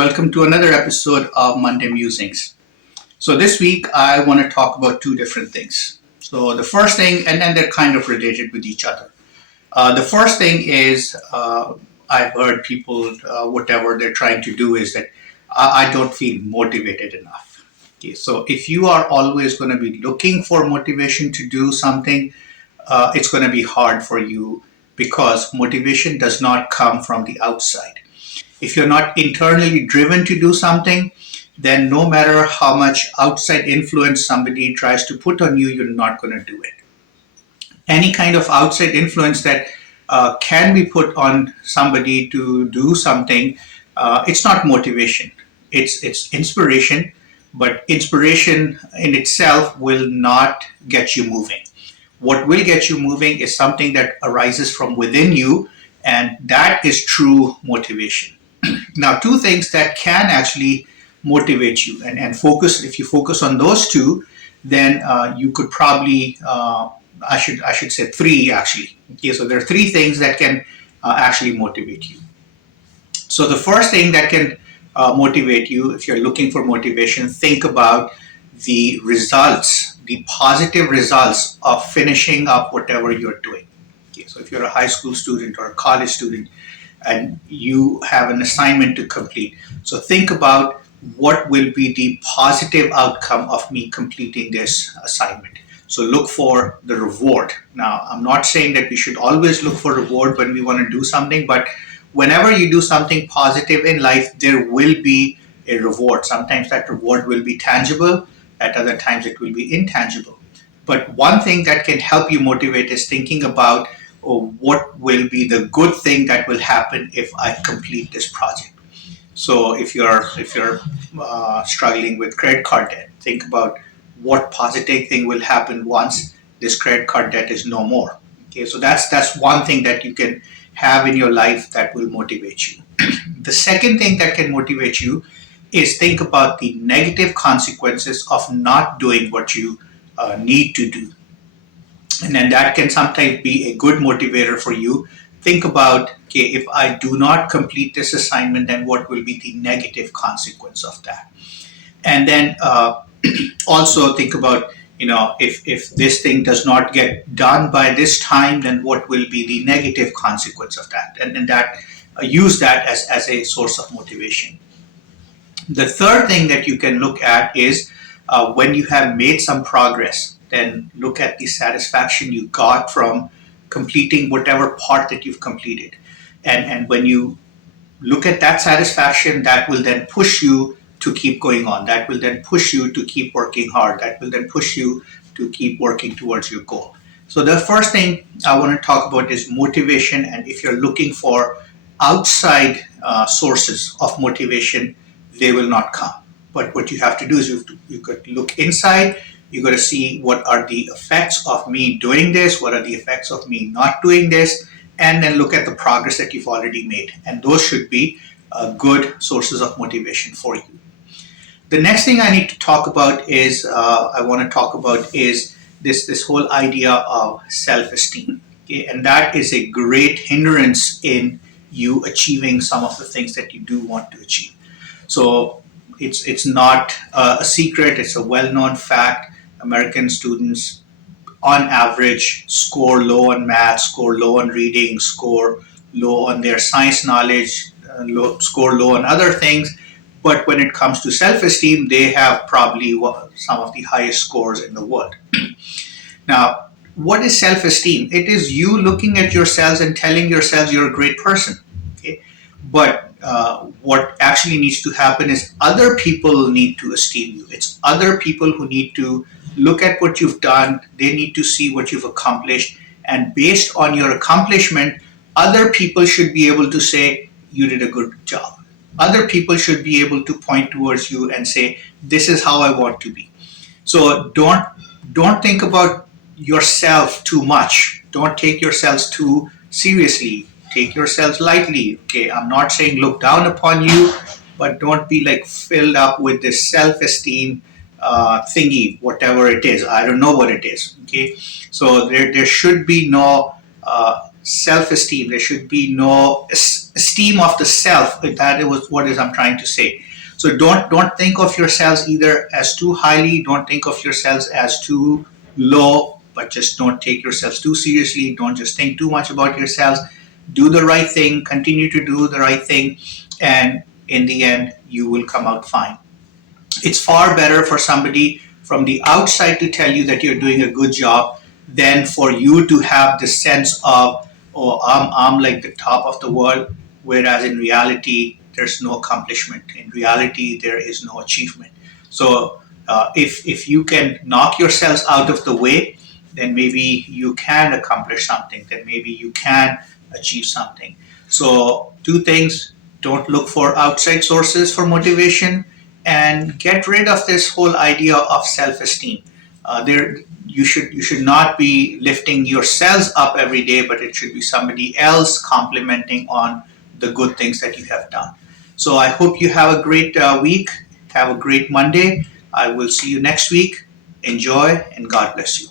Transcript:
welcome to another episode of Monday Musings. So, this week I want to talk about two different things. So, the first thing, and then they're kind of related with each other. The first thing is I've heard people, whatever they're trying to do, is that I don't feel motivated enough. Okay, so, if you are always going to be looking for motivation to do something, it's going to be hard for you because motivation does not come from the outside. If you're not internally driven to do something, then no matter how much outside influence somebody tries to put on you, you're not going to do it. Any kind of outside influence that can be put on somebody to do something, it's not motivation. It's inspiration, but inspiration in itself will not get you moving. What will get you moving is something that arises from within you, and that is true motivation. Now, two things that can actually motivate you and focus. If you focus on those two, then you could probably I should say three actually. Okay, so there are three things that can actually motivate you. So the first thing that can motivate you, if you're looking for motivation, think about the results, the positive results of finishing up whatever you're doing. Okay, so if you're a high school student or a college student and you have an assignment to complete, so think about what will be the positive outcome of me completing this assignment. So look for the reward. Now, I'm not saying that we should always look for reward when we want to do something, but whenever you do something positive in life, there will be a reward. Sometimes that reward will be tangible, at other times it will be intangible. But one thing that can help you motivate is thinking about what will be the good thing that will happen if I complete this project. So if you're struggling with credit card debt, think about what positive thing will happen once this credit card debt is no more. Okay, so that's one thing that you can have in your life that will motivate you. The second thing that can motivate you is think about the negative consequences of not doing what you need to do. And then that can sometimes be a good motivator for you. Think about, okay, if I do not complete this assignment, then what will be the negative consequence of that? And then also think about, if this thing does not get done by this time, then what will be the negative consequence of that? And that use that as a source of motivation. The third thing that you can look at is when you have made some progress, then look at the satisfaction you got from completing whatever part that you've completed. And when you look at that satisfaction, that will then push you to keep going on. That will then push you to keep working hard. That will then push you to keep working towards your goal. So the first thing I want to talk about is motivation. And if you're looking for outside sources of motivation, they will not come. But what you have to do is you got to look inside. You got to see what are the effects of me doing this, what are the effects of me not doing this, and then look at the progress that you've already made. And those should be good sources of motivation for you. The next thing I need to talk about is this whole idea of self-esteem. Okay? And that is a great hindrance in you achieving some of the things that you do want to achieve. So it's not a secret, it's a well-known fact. American students on average score low on math, score low on reading, score low on their science knowledge, score low on other things. But when it comes to self-esteem, they have probably some of the highest scores in the world. Now, what is self-esteem? It is you looking at yourselves and telling yourselves you're a great person. Okay? But what actually needs to happen is other people need to esteem you. It's other people who need to look at what you've done. They need to see what you've accomplished. And based on your accomplishment, other people should be able to say, you did a good job. Other people should be able to point towards you and say, this is how I want to be. So don't think about yourself too much. Don't take yourselves too seriously. Take yourselves lightly. Okay, I'm not saying look down upon you, but don't be like filled up with this self-esteem thingy, whatever it is. I don't know what it is. Okay, so there should be no self-esteem. There should be no esteem of the self. That was what is I'm trying to say. So don't think of yourselves either as too highly. Don't think of yourselves as too low. But just don't take yourselves too seriously. Don't just think too much about yourselves. Do the right thing. Continue to do the right thing, and in the end, you will come out fine. It's far better for somebody from the outside to tell you that you're doing a good job than for you to have the sense of, oh, I'm like the top of the world, whereas in reality, there's no accomplishment. In reality, there is no achievement. So if you can knock yourselves out of the way, then maybe you can accomplish something, then maybe you can achieve something. So, two things: don't look for outside sources for motivation, and get rid of this whole idea of self-esteem. There, you should not be lifting yourselves up every day, but it should be somebody else complimenting on the good things that you have done. So I hope you have a great week. Have a great Monday. I will see you next week. Enjoy, and God bless you.